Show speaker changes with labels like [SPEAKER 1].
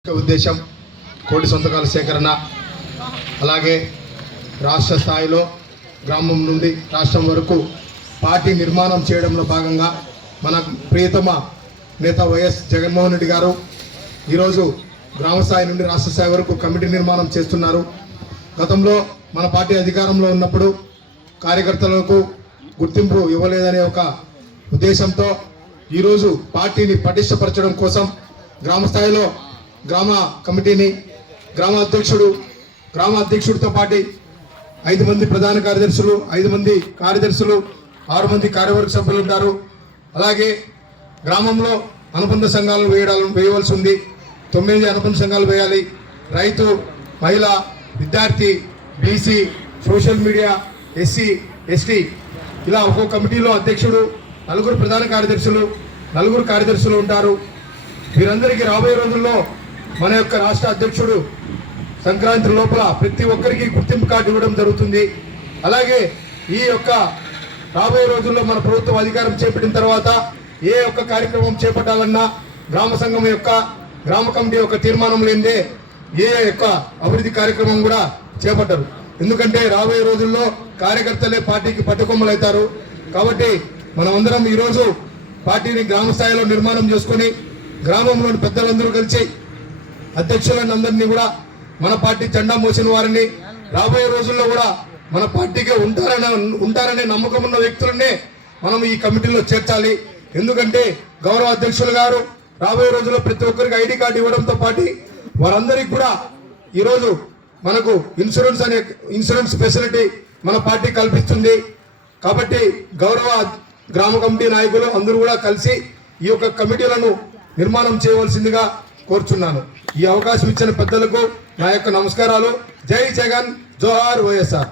[SPEAKER 1] ముఖ్య ఉద్దేశం కోటి సంతకాల సేకరణ అలాగే రాష్ట్ర స్థాయిలో గ్రామం నుండి రాష్ట్రం వరకు పార్టీ నిర్మాణం చేయడంలో భాగంగా మన ప్రియతమ నేత వైఎస్ జగన్మోహన్ రెడ్డి గారు ఈరోజు గ్రామ స్థాయి నుండి రాష్ట్ర స్థాయి వరకు కమిటీ నిర్మాణం చేస్తున్నారు. గతంలో మన పార్టీ అధికారంలో ఉన్నప్పుడు కార్యకర్తలకు గుర్తింపు ఇవ్వలేదనే ఒక ఉద్దేశంతో ఈరోజు పార్టీని పటిష్టపరచడం కోసం గ్రామ స్థాయిలో గ్రామ కమిటీని గ్రామ అధ్యక్షుడు గ్రామ అధ్యక్షుడితో పాటు ఐదు మంది ప్రధాన కార్యదర్శులు ఐదు మంది కార్యదర్శులు ఆరు మంది కార్యవర్గ సభ్యులు ఉంటారు. అలాగే గ్రామంలో అనుబంధ సంఘాలు వేయడాలు వేయవలసి ఉంది. తొమ్మిది అనుబంధ సంఘాలు వేయాలి. రైతు మహిళ విద్యార్థి BC social media SC ST. ఇలా ఒక్కో కమిటీలో అధ్యక్షుడు నలుగురు ప్రధాన కార్యదర్శులు నలుగురు కార్యదర్శులు ఉంటారు. వీరందరికీ రాబోయే రోజుల్లో మన యొక్క రాష్ట్ర అధ్యక్షుడు సంక్రాంతి లోపల ప్రతి ఒక్కరికి గుర్తింపు కార్డు ఇవ్వడం జరుగుతుంది. అలాగే ఈ యొక్క రాబోయే రోజుల్లో మన ప్రభుత్వం అధికారం చేపట్టిన తర్వాత ఏ ఒక్క కార్యక్రమం చేపట్టాలన్నా గ్రామ సంఘం యొక్క గ్రామ కమిటీ యొక్క తీర్మానం లేనిదే ఏ యొక్క అభివృద్ధి కార్యక్రమం కూడా చేపట్టరు. ఎందుకంటే రాబోయే రోజుల్లో కార్యకర్తలే పార్టీకి పట్టుకొమ్మలు అవుతారు కాబట్టి మనమందరం ఈరోజు పార్టీని గ్రామ స్థాయిలో నిర్మాణం చేసుకొని గ్రామంలోని పెద్దలందరూ కలిసి అధ్యక్షులను అందరినీ కూడా మన పార్టీ జెండా మోసిన వారిని రాబోయే రోజుల్లో కూడా మన పార్టీకే ఉంటారనే ఉంటారనే నమ్మకం ఉన్న వ్యక్తులనే మనం ఈ కమిటీలో చేర్చాలి. ఎందుకంటే గౌరవ అధ్యక్షులు గారు రాబోయే రోజుల్లో ప్రతి ఒక్కరికి ఐడి కార్డు ఇవ్వడంతో పాటు వారందరికీ కూడా ఈరోజు మనకు ఇన్సూరెన్స్ అనే ఇన్సూరెన్స్ ఫెసిలిటీ మన పార్టీ కల్పిస్తుంది. కాబట్టి గౌరవ గ్రామ కమిటీ నాయకులు అందరూ కూడా కలిసి ఈ యొక్క కమిటీలను నిర్మాణం చేయవలసిందిగా కోరుచున్నాను. ఈ అవకాశం ఇచ్చిన పెద్దలకు నా యొక్క నమస్కారాలు. జై జగన్ జోహార్ వైఎస్ఆర్.